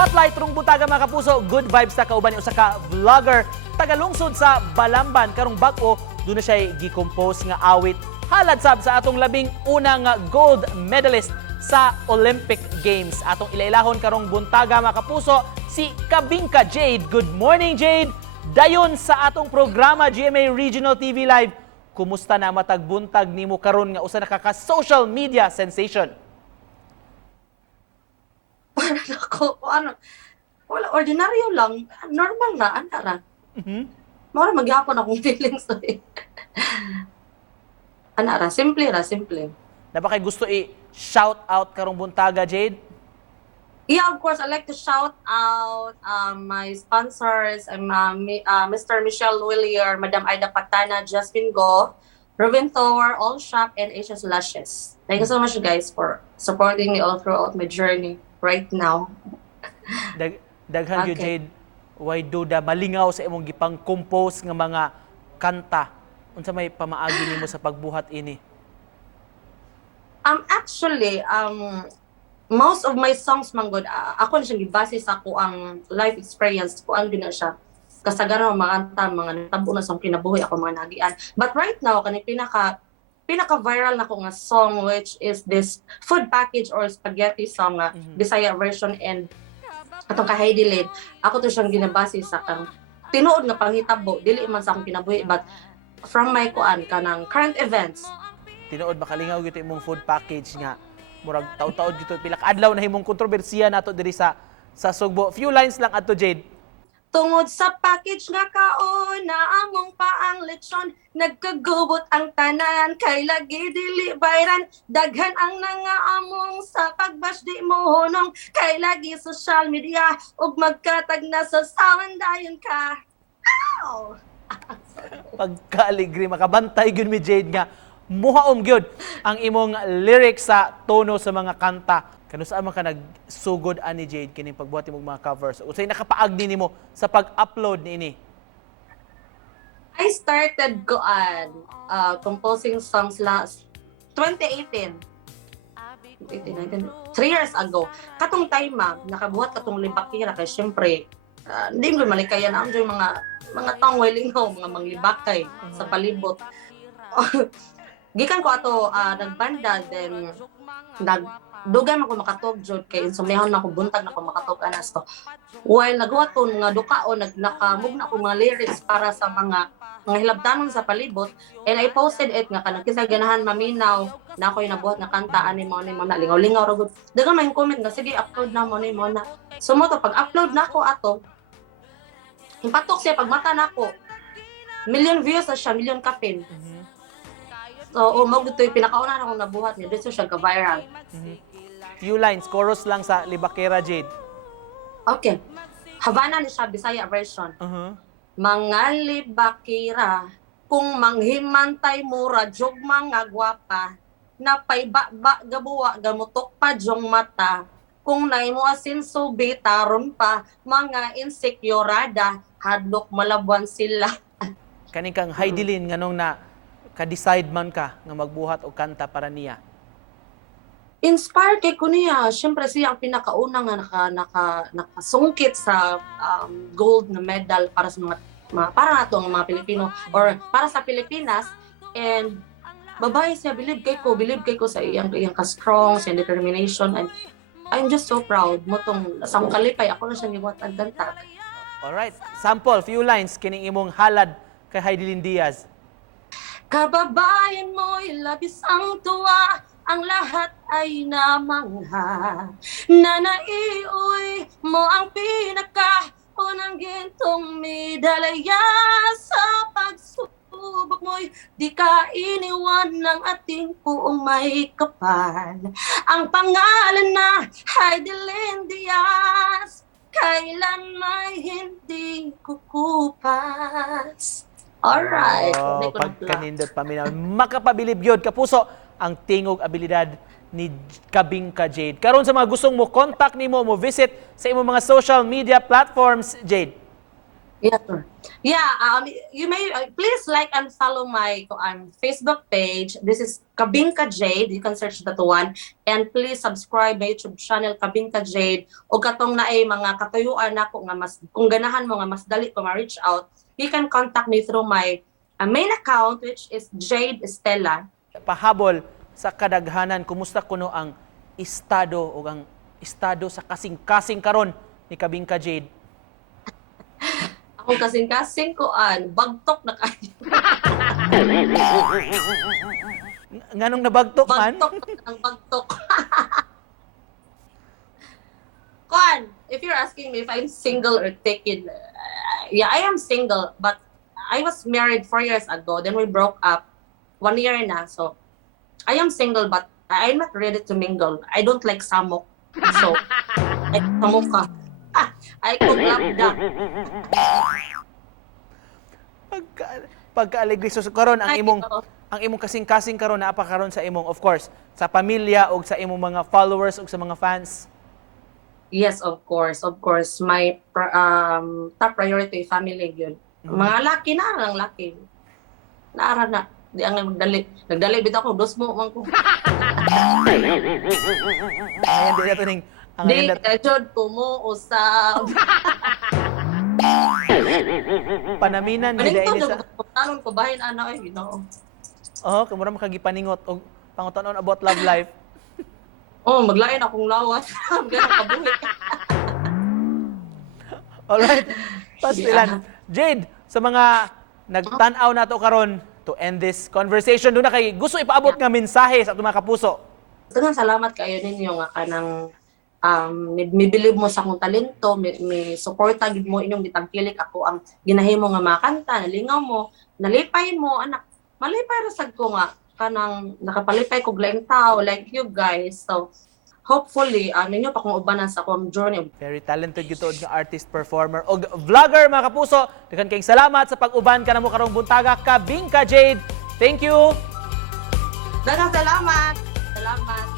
Spotlight rong butaga mga kapuso, good vibes sa kauban ni usa ka vlogger tagalungsod sa Balamban karong bag-o doon na siya gi-compose nga awit halad sab sa atong labing unang gold medalist sa Olympic Games. Atong ilailahon karong buntaga mga kapuso si Kabingka Jade. Good morning Jade. Dayon sa atong programa GMA Regional TV Live. Kumusta na matagbuntag nimo karon nga usa na ka social media sensation? Ano, wala, ordinaryo lang, normal na, anara. Mara maghapon akong feelings eh. Anara, simple ra, simple. Na ba kay gusto i-shout out karong buntaga, Jade? Yeah, of course, I'd like to shout out my sponsors, Mr. Michelle Willier, Madam Aida Patana, Justin Go, Ruben Tower, All Shop, and Asia's Lashes. Thank you so much, guys, for supporting me all throughout my journey right now. Daghan Okay. gyud Jade, why duda malingaw sa imong gipang compose nga mga kanta. Unsa may pamaagi nimo sa pagbuhat ini? Actually, most of my songs manggod, ako na siya gibase sa ko ang life experience ko ang gina siya. Kasagaran mga kanta, mga natabo na sa kinabuhi ako mga nagian. But right now, kani pinaka-viral na ko nga song which is this food package or spaghetti song nga Bisaya version and atong Heidi Lid. Ako to siyang ginabase sa kang tinuod nga panghitabo dili man sa akong kinabuhi but from my kuan kanang current events. Tinuod makalingaw gyud imong food package nga murag taud-taud gyud pila ka adlaw na himong kontrobersiya nato diri sa Sugbo. Few lines lang adto Jade. Tungod sa package nga kaon na among paang lechon nagkagubot ang tanan kay lagi dili bayran daghan ang nangaamong sa pagbash di mo honong kay lagi social media ug magkatag na sa sawan dayon ka. Ow! Pagka-aligre makabantay gyud mi Jade nga muhaom gyud ang imong lyrics sa tono sa mga kanta. Kano saan man ka nagsugod ani Jade kining pagbuhat imong mga covers? Unsay nakapaagdi nimo sa pag-upload niini? I started composing songs last 2018. 3 years ago. Katong time nakabuhat katong libakira kay syempre hindi mo malikayan ang mga taong wilingaw, mga manglibakay sa palibot. Gikan ko ato nagbanda then dugay man ko makatog jud kay insomnihon na ko buntag na ko makatog anas to. While nagawa ko mga dukaon nakamug na ko mga lyrics para sa mga hilabtanon sa palibot and I posted it nga kanang kinsa ganahan maminaw na ako yung nabuhat nga kanta ani mo na lingaw-lingaw ra gud. Dagan may comment nga sige upload na mo na. So mo to pag upload na ko ato impatok siya pag mata na ko. Million views na siya, million kapin. So, mo gito yung pinakauna na akong nabuhat niya. Dito siya ka-viral. Few lines, chorus lang sa Libakera Jade. Okay. Havana ni siya, Bisaya version. Mga libakira, kung manghimantay mura, jog mga gwapa, napayba-ba gabuwa, gamutok pa jong mata, kung nay mo asin subi, taron pa, mga insekurada, hadlok malabuan sila. Kaning kang Heidi Lynn nganong na ka-decide man ka nga magbuhat og kanta para niya. Inspired kay ko niya. Siyempre siya ang pinakauna nga nakasungkit sa gold na medal para sa para nato ang mga Pilipino or para sa Pilipinas. And babae siya, believe kay ko sa iyang ka-strong, sa determination. And I'm just so proud mo tong sa akong kalipay. Ako na siya nibuhat ang kanta. Alright, sample, few lines kining imong halad kay Heidi Lynn Diaz. Kababayan mo'y labis ang tuwa, ang lahat ay namangha. Nanaiuy mo ang pinaka-unang gintong medalya sa pagsubok mo'y di ka iniwan ng ating puong may kapal. Ang pangalan na Heidi Lynn Diaz, kailan may hindi kukupas. Alright. Oh, pagkanindot paminaw. Makapabilib yun, kapuso, ang tingog abilidad ni Kabingka Jade. Karon sa mga gustong mo contact nimo mo visit sa imong mga social media platforms, Jade. Yeah, sure. Yeah, you may please like and follow my Facebook page. This is Kabinka Jade. You can search that one. And please subscribe my YouTube channel Kabinka Jade. O katong naay mga katuyuan nako nga mas kung ganahan mo nga mas dali ko ma-reach out, you can contact me through my main account which is Jade Estela. Pahabol sa kadaghanan, kumusta kuno ang estado o ang estado sa kasing-kasing karon ni Kabinka Jade? Ako kasing-kasing ko bagtok na kayo. Nganong nabagtok man? Bagtok. Kuan, if you're asking me if I'm single or taken, yeah, I am single, but I was married 4 years ago. Then we broke up 1 year na. So I am single, but I'm not ready to mingle. I don't like samok. So, samok ka. I could love that. Pagka-alegriso karon ang imong kasing-kasing karon naa pa karon sa imong, of course, sa pamilya o sa imong mga followers o sa mga fans. Yes, of course. Of course. My top priority, family yun. Mga laki na lang, laki. Naara na. Di ang magdali. Nagdali, bitaw ko, dos mo, man ko. Ayan, di nato ning Di, kajod ko mo, usab. panaminan gila ini sa Tanon ko, bahin ana, ay, ginoo. oh, kamura makagipaningot og pangutan-on about love life. Oh, maglain akong lawas. Ganang kabuhi. Alright. Pastilan. Jade, sa mga nagtan-aw nato karon to end this conversation, doon na kay gusto ipaabot nga mensahe sa atong mga kapuso. Tunang salamat kayo ninyo nga kanang mibilib mo sa akong talento, may suporta gid mo inyong gitangkilik ako ang ginahimo nga mga kanta, nalingaw mo, nalipay mo, anak. Malipay ra sad ko nga kanang nakapalipay ko laing tao like you guys. So hopefully ninyo pa kung ubanan sa akong journey. Very talented gito nga artist, performer o vlogger, mga kapuso. Daghan kayong salamat sa pag-uban kanamo karong buntaga, Kabinka Jade. Thank you. Daghang salamat. Salamat.